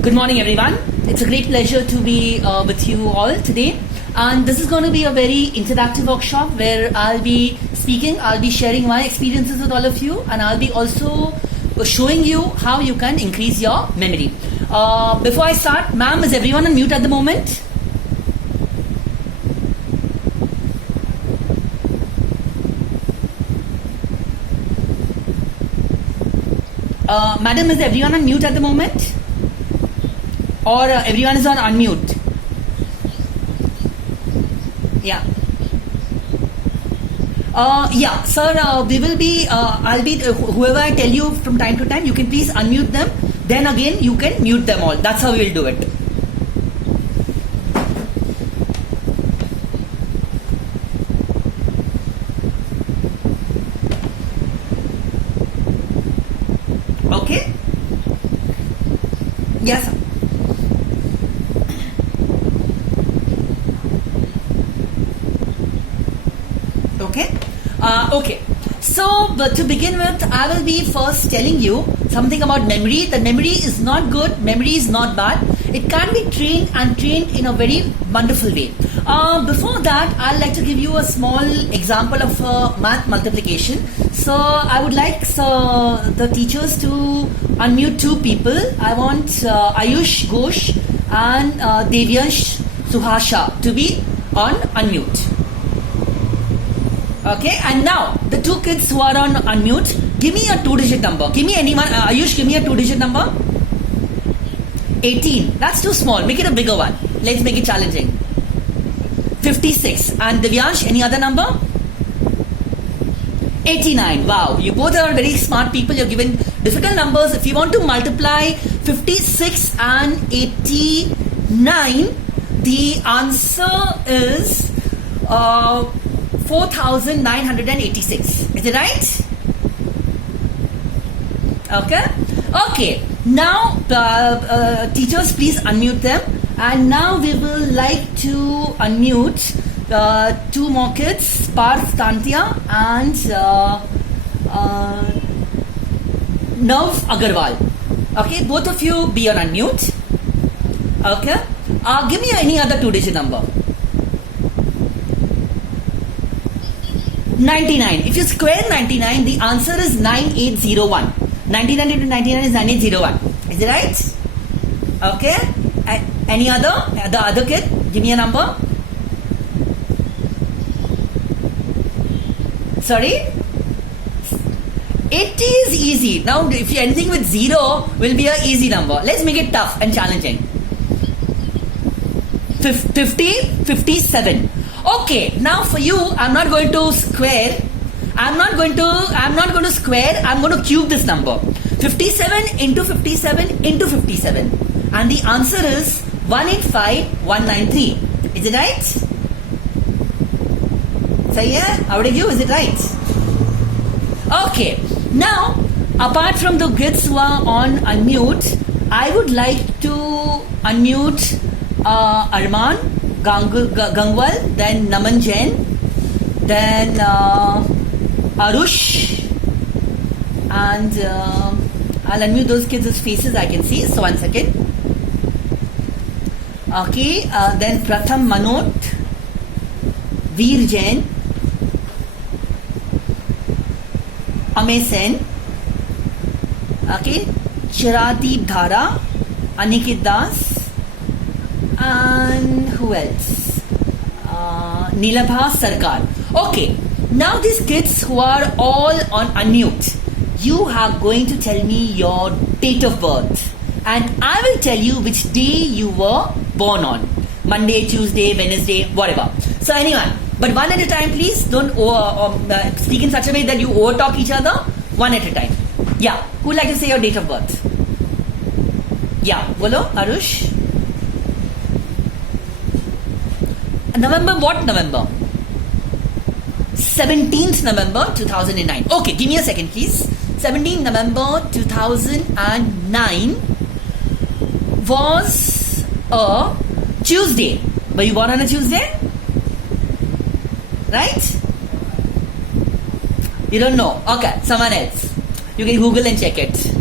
Good morning, everyone. It's a great pleasure to be with you all today. And this is going to be a very interactive workshop where I'll be speaking, I'll be sharing my experiences with all of you, and I'll be also showing you how you can increase your memory. Before I start, ma'am, is everyone on mute at the moment? Madam, is everyone on mute at the moment? Or everyone is on unmute? Yeah. Yeah, sir, we will be, I'll be, whoever I tell you from time to time, you can please unmute them. Then again, you can mute them all. That's how we'll do it. Okay? Yes, sir. Okay? Okay. So, to begin with, I will be first telling you something about memory. The memory is not good, memory is not bad. It can be trained and trained in a very wonderful way. Before that, I'd like to give you a small example of math multiplication. So, I would like the teachers to unmute two people. I want Ayush Ghosh and Devyansh Suhasha to be on unmute. Okay, and now the two kids who are on unmute, give me a two-digit number. Give me anyone, Ayush, give me a two-digit number. 18. That's too small. Make it a bigger one. Let's make it challenging. 56. And Devyansh, any other number? 89. Wow, you both are very smart people. You're given difficult numbers. If you want to multiply 56 and 89, the answer is 4,986. Is it right? Okay. Okay. Now, teachers, please unmute them. And now we will like to unmute two more kids, Parth Tantia and Nav Agarwal. Okay. Both of you be on unmute. Okay. Give me any other two-digit number. 99. If you square 99, the answer is 9801. 99 into 99 is 9801. Is it right? Okay. Any other? The other kid? Give me a number. Sorry? 80 is easy. Now, if you anything with 0 will be an easy number. Let's make it tough and challenging. 57. Okay, now for you, I'm not going to square. I'm going to square. I'm going to cube this number. 57 into 57 into 57. And the answer is 185,193. Is it right? Say yeah? How did you? Is it right? Okay. Now, apart from the kids who are on unmute, I would like to unmute Arman Gangwal, then Naman Jain, then Arush, and I'll unmute those kids' faces I can see. So 1 second. Okay, then Pratham Manot, Veer Jain, Amey Sen, okay, Chiradeep Dhara, Aniket Das, and who else? Nilabha Sarkar. Okay, now these kids who are all on unmute, you are going to tell me your date of birth, and I will tell you which day you were born on. Monday, Tuesday, Wednesday, whatever. So anyone, but one at a time, please. Don't speak in such a way that you overtalk each other. One at a time. Yeah, who would like to say your date of birth? Yeah, bolo, Arush. November, what November? 17th November 2009. Okay, give me a second, please. 17th November 2009 was a Tuesday. Were you born on a Tuesday? Right? You don't know. Okay, someone else. You can Google and check it.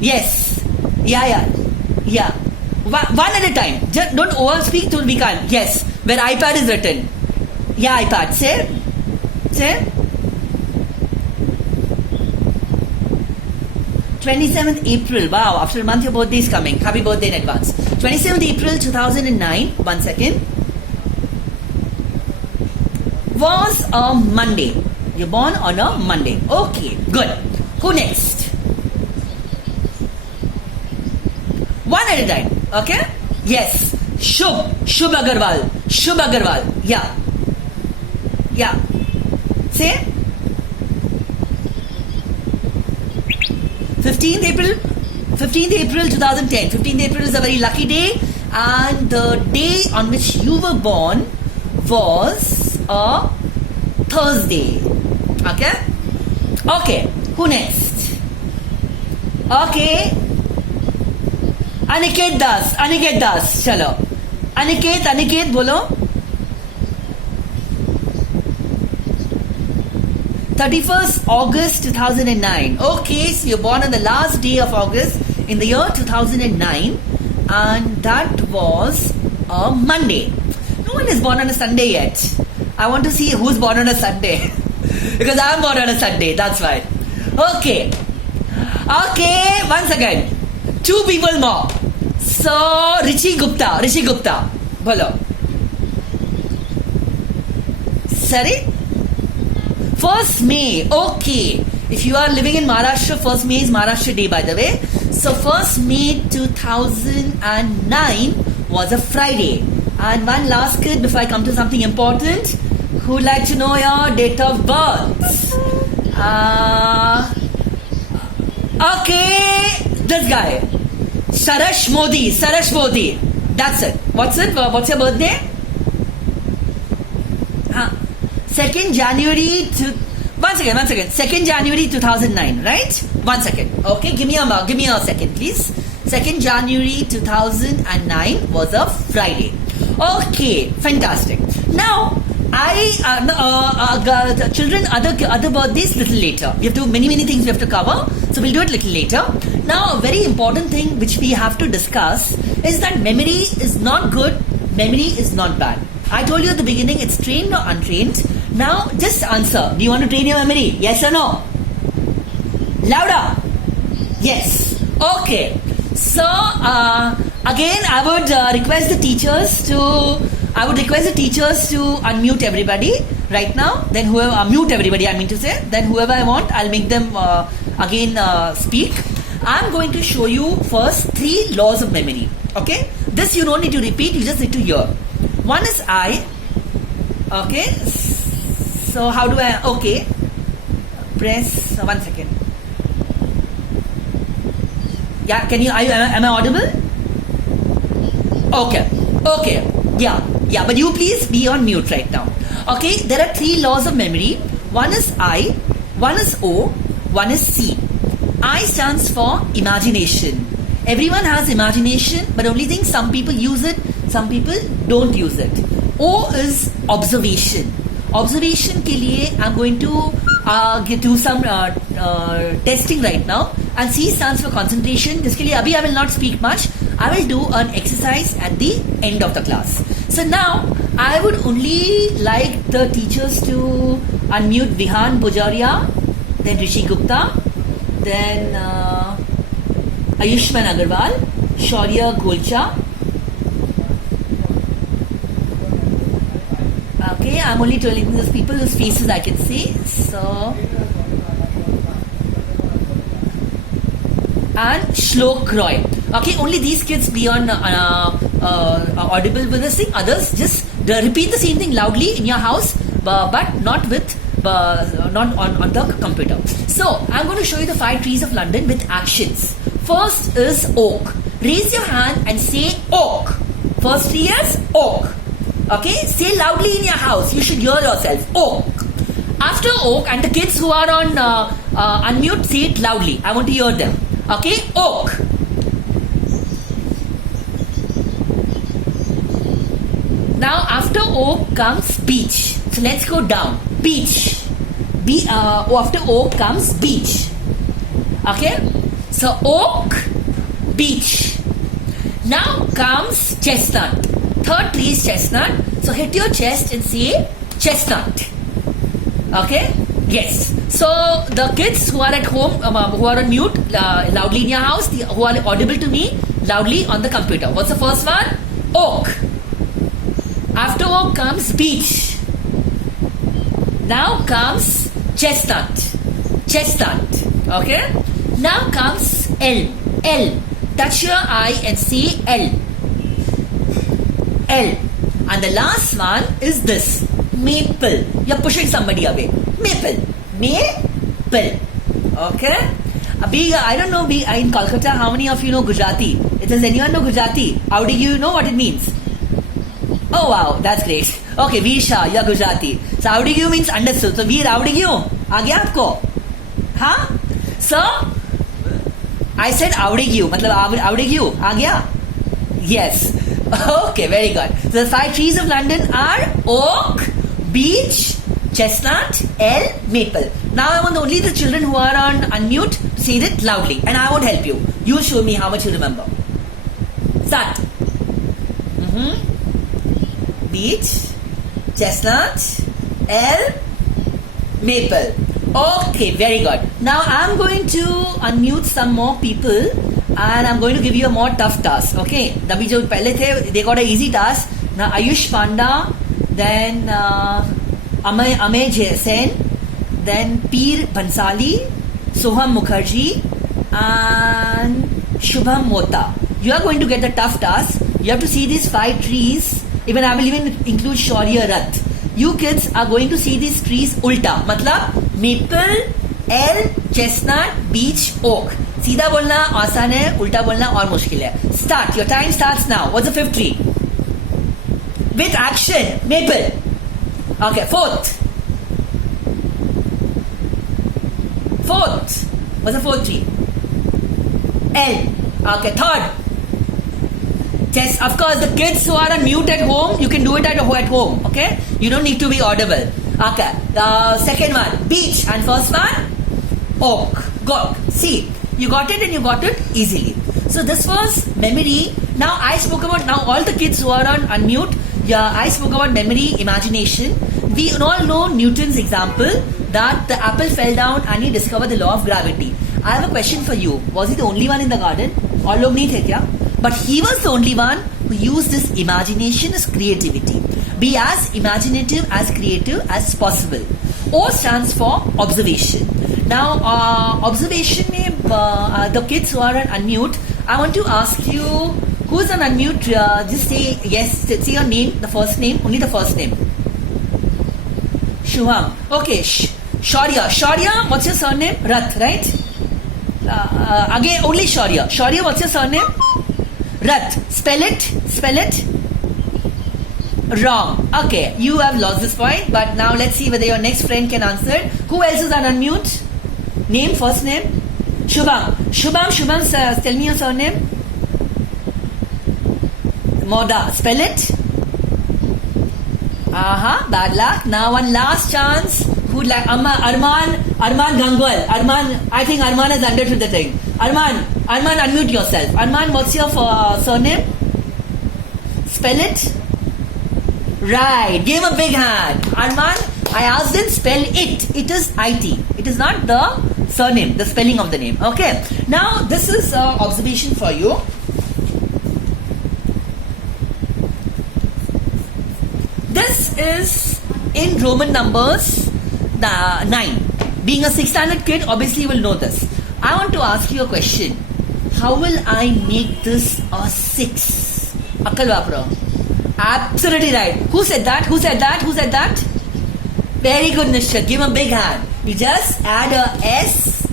Yes. Yeah. One at a time. Just don't overspeak till we can't. Yes. Where iPad is written. Yeah, iPad. Say. 27th April. Wow, after a month your birthday is coming. Happy birthday in advance. 27th April 2009. 1 second. Was a Monday. You're born on a Monday. Okay, good. Who next? One at a time. Okay? Yes. Shubh Agarwal. Yeah. Say. 15th April 2010. 15th April is a very lucky day, and the day on which you were born was a Thursday. Okay, who next? Okay, Aniket Das. Chalo. Aniket bolo. 31st August 2009. Okay, so you're born on the last day of August in the year 2009, and that was a Monday. No one is born on a Sunday yet. I want to see who's born on a Sunday. Because I'm born on a Sunday, that's why. Okay, once again. 2 people more. So, Rishi Gupta. Bolo. Sorry? 1st May. Okay. If you are living in Maharashtra, 1st May is Maharashtra Day, by the way. So 1st May 2009 was a Friday. And one last kid before I come to something important. Who would like to know your date of birth? Okay, this guy. Sarash Modi. That's it. What's your birthday? 2nd January to... One second. 2nd January 2009, right? 1 second. Okay, give me a second, please. 2nd January 2009 was a Friday. Okay, fantastic. Now, children, other birthdays little later. We have to many things we have to cover, so we'll do it little later. Now, a very important thing which we have to discuss is that memory is not good, memory is not bad. I told you at the beginning, it's trained or untrained. Now, just answer. Do you want to train your memory? Yes or no? Louder. Yes. Okay. So, again, I would request the teachers to unmute everybody right now. Then mute everybody, I mean to say. Then whoever I want, I'll make them speak. I'm going to show you first 3 laws of memory. Okay? This you don't need to repeat, you just need to hear. One is I. Okay? So how do I... Okay. Press... 1 second. Yeah, am I audible? Okay. Yeah, but you please be on mute right now. Okay, there are 3 laws of memory. One is I, one is O, one is C. I stands for imagination. Everyone has imagination, but only thing some people use it, some people don't use it. O is observation. Observation ke liye I'm going to do some testing right now. And C stands for concentration. Jiske liye abhi I will not speak much. I will do an exercise at the end of the class. So now I would only like the teachers to unmute Vihan Bujaria, then Rishi Gupta, then Ayushman Agarwal, Shaurya Golcha. Okay, I'm only telling those people whose faces I can see. So, and Shlok Roy. Okay, only these kids be on audible with this thing. Others just repeat the same thing loudly in your house, but not with not on the computer. So I'm going to show you the 5 trees of London with actions. First is oak. Raise your hand and say oak. First tree is oak. Okay, say loudly in your house. You should hear yourself. Oak. After oak, and the kids who are on unmute, say it loudly. I want to hear them. Okay, oak. Now after oak comes beech. So let's go down. Beech. After oak comes beech. Okay? So oak, beech. Now comes chestnut. Third tree is chestnut. So hit your chest and say chestnut. Okay? Yes. So the kids who are at home, who are on mute, loudly in your house, who are audible to me, loudly on the computer. What's the first one? Oak. After oak comes beech. Now comes chestnut. Chestnut. Okay? Now comes L. L. Touch your eye and say L. L. And the last one is this. Maple. You're pushing somebody away. Maple. Maple. Okay? I don't know, in Kolkata, how many of you know Gujarati? Does anyone know Gujarati? How do you know what it means? Oh wow, that's great. Okay, Veer Shah, you're Gujarati. So how do you means understood. So Veer, how do you? आ गया आपको? हाँ? So I said आवड़ेगी, मतलब आवड़ेगी, आ गया? Yes. Okay, very good. So the 5 trees of London are oak, beech, chestnut, L, maple. Now I want only the children who are on unmute to say it loudly, and I won't help you. You show me how much you remember. Start. Beech, chestnut, L, maple. Okay, very good. Now I'm going to unmute some more people and I'm going to give you a more tough task. Okay, तभी जो पहले थे, they got an easy task. Now Ayush Panda, then Amey Sen, then Peer Bansali, Soham Mukherjee, and Shubham Mota. You are going to get the tough task. You have to see these 5 trees. Even I will even include Shaurya Rath. You kids are going to see these trees ulta. मतलब maple, L, chestnut, beech, oak. सीधा बोलना आसान है, उल्टा बोलना और मुश्किल है. Start. Your time starts now. What's the 5th tree? With action. Maple. Okay. 4th. What's the 4th tree? L. Okay. 3rd. Yes, of course, the kids who are on mute at home, you can do it at home, okay? You don't need to be audible. Okay, second one, beech, and first one, oak. Go. See, you got it and you got it easily. So this was memory. Now I spoke about, now all the kids who are on unmute, I spoke about memory, imagination. We all know Newton's example that the apple fell down and he discovered the law of gravity. I have a question for you. Was he the only one in the garden? All log nahi the kya? But he was the only one who used this imagination as creativity. Be as imaginative, as creative as possible. O stands for observation. Now, observation mein, the kids who are on unmute, I want to ask you, who's on unmute? Just say yes, say your name, the first name, only the first name. Shubham. Okay, Shaurya. Shaurya, what's your surname? Rath, right? Again, only Shaurya. Shaurya, what's your surname? Rath. Spell it. Wrong. Okay, you have lost this point, but now let's see whether your next friend can answer. Who else is on unmute? Name, first name. Shubham, tell me your surname. Moda. Spell it. Bad luck. Now one last chance. Who'd like Arman Gangwal. I think Arman has understood the thing. Arman, unmute yourself. Arman, what's your surname? Spell it. Right. Give him a big hand. Arman, I asked him spell it. It is IT. It is not the surname, the spelling of the name. Okay. Now, this is an observation for you. This is in Roman numbers 9. Being a 6th standard kid, obviously you will know this. I want to ask you a question. How will I make this a 6? Akal Vapro. Absolutely right. Who said that? Very good, Nishad. Give him a big hand. You just add a S.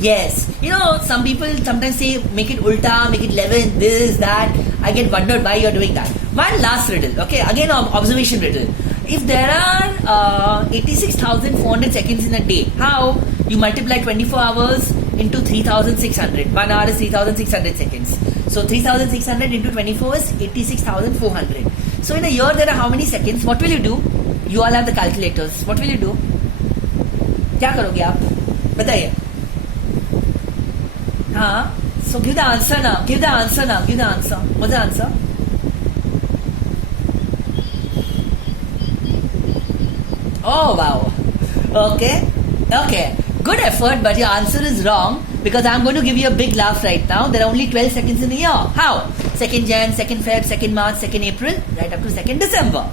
Yes. You know, some people sometimes say, make it ulta, make it 11, this, that. I get wondered why you're doing that. One last riddle. Okay, again, observation riddle. If there are 86,400 seconds in a day, how you multiply 24 hours into 3,600? 1 hour is 3,600 seconds. So 3,600 into 24 is 86,400. So in a year there are how many seconds? What will you do? You all have the calculators. What will you do? क्या करोगे आप, बताइए. हाँ, so give the answer now. Give the answer now. Give the answer. What's the answer? Oh wow. Okay. Okay. Good effort, but your answer is wrong because I'm going to give you a big laugh right now. There are only 12 seconds in a year. How? 2nd Jan, 2nd Feb, 2nd March, 2nd April, right up to 2nd December.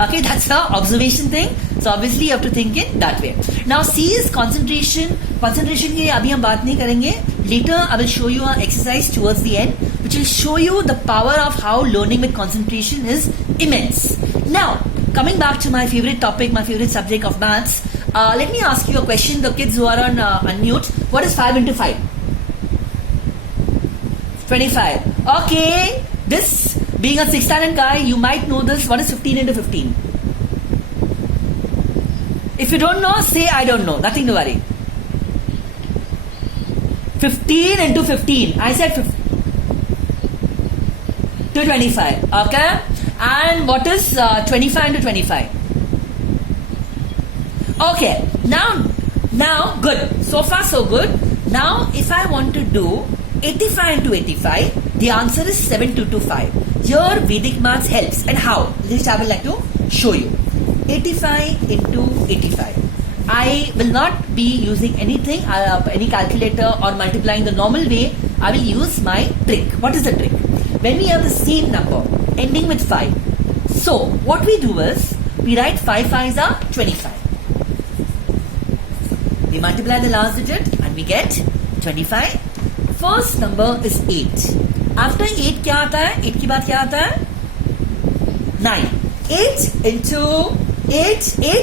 Okay, that's the observation thing. So obviously you have to think it that way. Now C is concentration. Concentration की अभी हम बात नहीं करेंगे. Later I will show you an exercise towards the end which will show you the power of how learning with concentration is immense. Now, coming back to my favorite topic, my favorite subject of maths, let me ask you a question. The kids who are on unmute, what is 5 into 5? 25. Okay, this being a 6th standard guy, you might know this. What is 15 into 15? If you don't know, say I don't know. Nothing to worry. 15 into 15. I said 225. Okay. And what is 25 into 25? Okay. Now, good. So far, so good. Now, if I want to do 85 into 85, the answer is 7225. Here, Vedic maths helps. And how? This I would like to show you. 85 into 85. I will not be using anything, any calculator or multiplying the normal way. I will use my trick. What is the trick? When we have the same number ending with 5. So, what we do is, we write 5 5s are 25. We multiply the last digit and we get 25. First number is 8. After 8 क्या आता है? 8 के बाद क्या आता है? 9. 8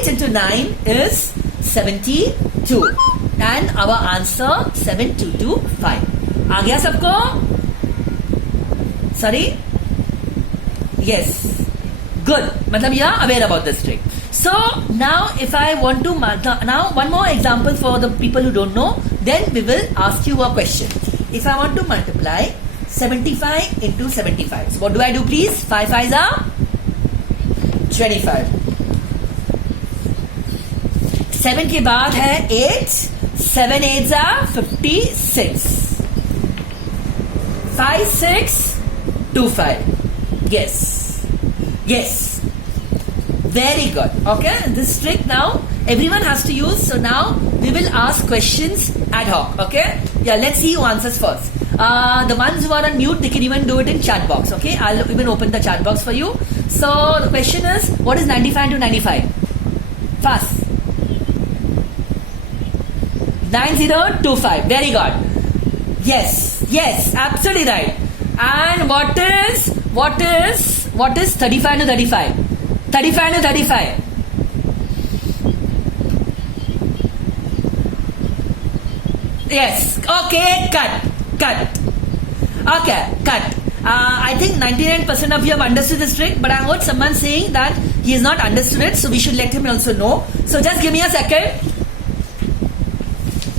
into 9 is 72. And our answer 7225. आ गया सबको? Sorry? Yes. Good. मतलब you are aware about this trick. So now if I want to, now one more example for the people who don't know, then we will ask you a question. If I want to multiply 75 into 75. So what do I do please? 5 5s are 25. 7 के बाद है 8. 7 8s are 56. 5 6 2 5. Yes. Very good. Okay, this trick now everyone has to use. So now we will ask questions ad hoc. Okay, yeah, let's see who answers first. The ones who are on mute, they can even do it in chat box. Okay, I'll even open the chat box for you. So the question is, what is 95 to 95? Fast. 9025. Very good. Yes, absolutely right. And what is 35 to 35? 35 to 35. Yes. Okay. Cut. Okay. Cut. I think 99% of you have understood this trick, but I heard someone saying that he has not understood it, so we should let him also know. So just give me a second.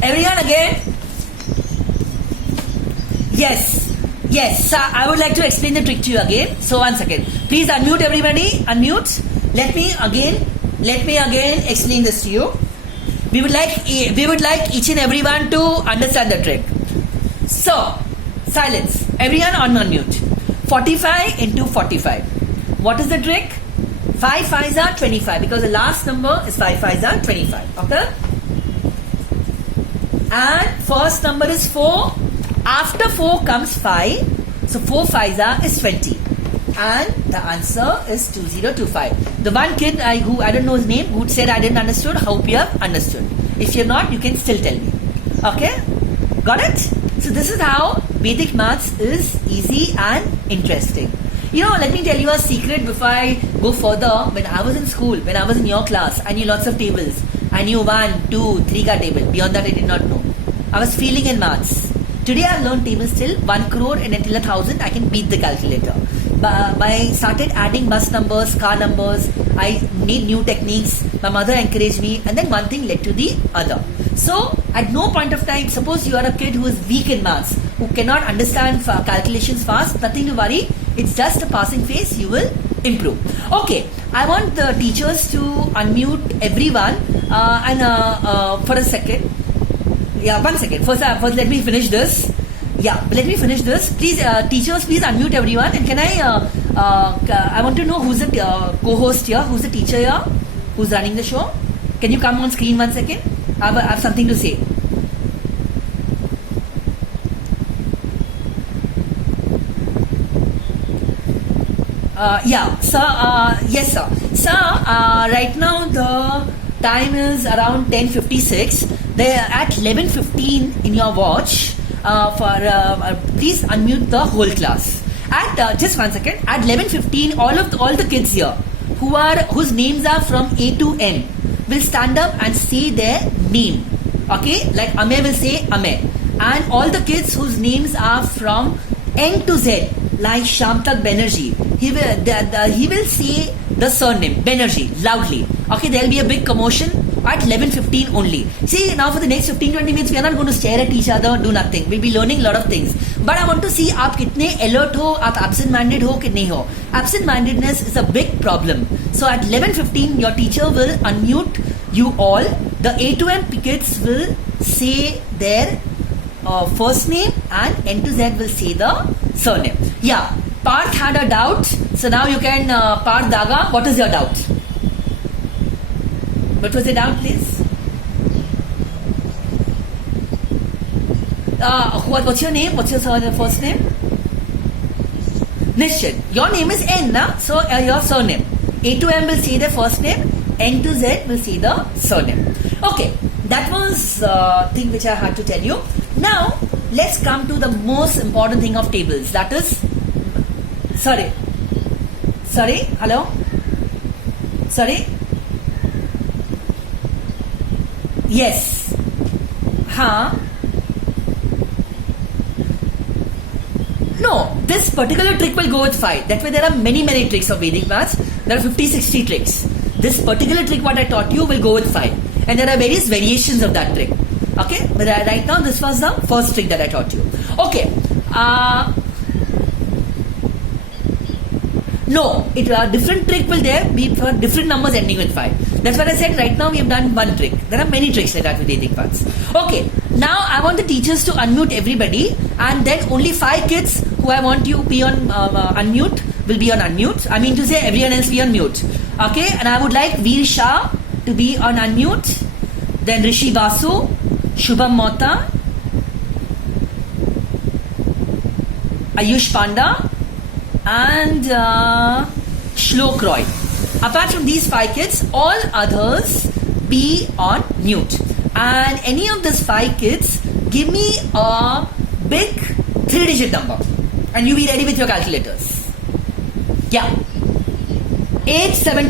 Everyone again. Yes. So I would like to explain the trick to you again. So one second. Please unmute everybody. Unmute. Let me again explain this to you. We would like each and everyone to understand the trick. So, silence. Everyone on unmute. 45 into 45. What is the trick? 5 5s are 25 because the last number is 5 5s are 25. Okay? And first number is 4. After 4 comes 5. So 4 5s are is 20. And the answer is 2025. The one kid who I don't know his name, who said I didn't understood, hope you have understood. If you have not, you can still tell me. Okay? Got it? So this is how Vedic maths is easy and interesting. Let me tell you a secret before I go further. When I was in school, when I was in your class, I knew lots of tables. I knew 1, 2, 3 ka table. Beyond that, I did not know. I was feeling in maths. Today, I have learned tables till 1 crore and until 1,000, I can beat the calculator. I started adding bus numbers, car numbers. I need new techniques. My mother encouraged me, and then one thing led to the other. So, at no point of time, suppose you are a kid who is weak in maths, who cannot understand calculations fast, nothing to worry. It's just a passing phase. You will improve. Okay, I want the teachers to unmute everyone and for a second. Yeah, 1 second. First, let me finish this. Yeah, let me finish this. Please, teachers, please unmute everyone. And can I want to know who's the co-host here, who's the teacher here, who's running the show. Can you come on screen 1 second? I have something to say. Yeah, sir. Yes, sir. Sir, right now the time is around 10:56. They're at 11:15 in your watch. Please unmute the whole class. At just 1 second. At 11:15, all the kids here whose names are from A to N will stand up and say their name. Okay, like Amey will say Amey, and all the kids whose names are from N to Z, like Shamtak Banerjee, he will say the surname Banerjee loudly. Okay, there will be a big commotion at 11:15 only. See, now for the next 15-20 minutes, we are not going to stare at each other, do nothing. We'll be learning a lot of things. But I want to see आप कितने alert हो, आप absent-minded हो कि नहीं हो. Absent-mindedness is a big problem. So at 11:15, your teacher will unmute you all. The A to M kids will say their first name and N to Z will say the surname. Yeah, Parth had a doubt. So now you can, Parth Daga, what is your doubt? What was the doubt, please? What's your name? What's your first name? Nishchit. Your name is N, na? So your surname. A to M will say the first name. N to Z will say the surname. Okay, that was the thing which I had to tell you. Now, let's come to the most important thing of tables. That is, sorry, hello? Sorry? Yes. Huh? No, this particular trick will go with 5. That way there are many tricks of Vedic maths. There are 50-60 tricks. This particular trick what I taught you will go with 5. And there are various variations of that trick. Okay? But right now this was the first trick that I taught you. Okay. No, different trick will there be for different numbers ending with 5. That's what I said. Right now we have done one trick. There are many tricks like that with Vedic maths. Okay, now I want the teachers to unmute everybody, and then only 5 kids who I want you be on unmute will be on unmute. I mean to say everyone else be on mute. Okay, and I would like Veer Shah to be on unmute. Then Rishi Vasu, Shubham Mota, Ayush Panda, and Shlok Roy. Apart from these 5 kids, all others be on mute. And any of these 5 kids, give me a big 3-digit number. And you be ready with your calculators. Yeah. 8, 7,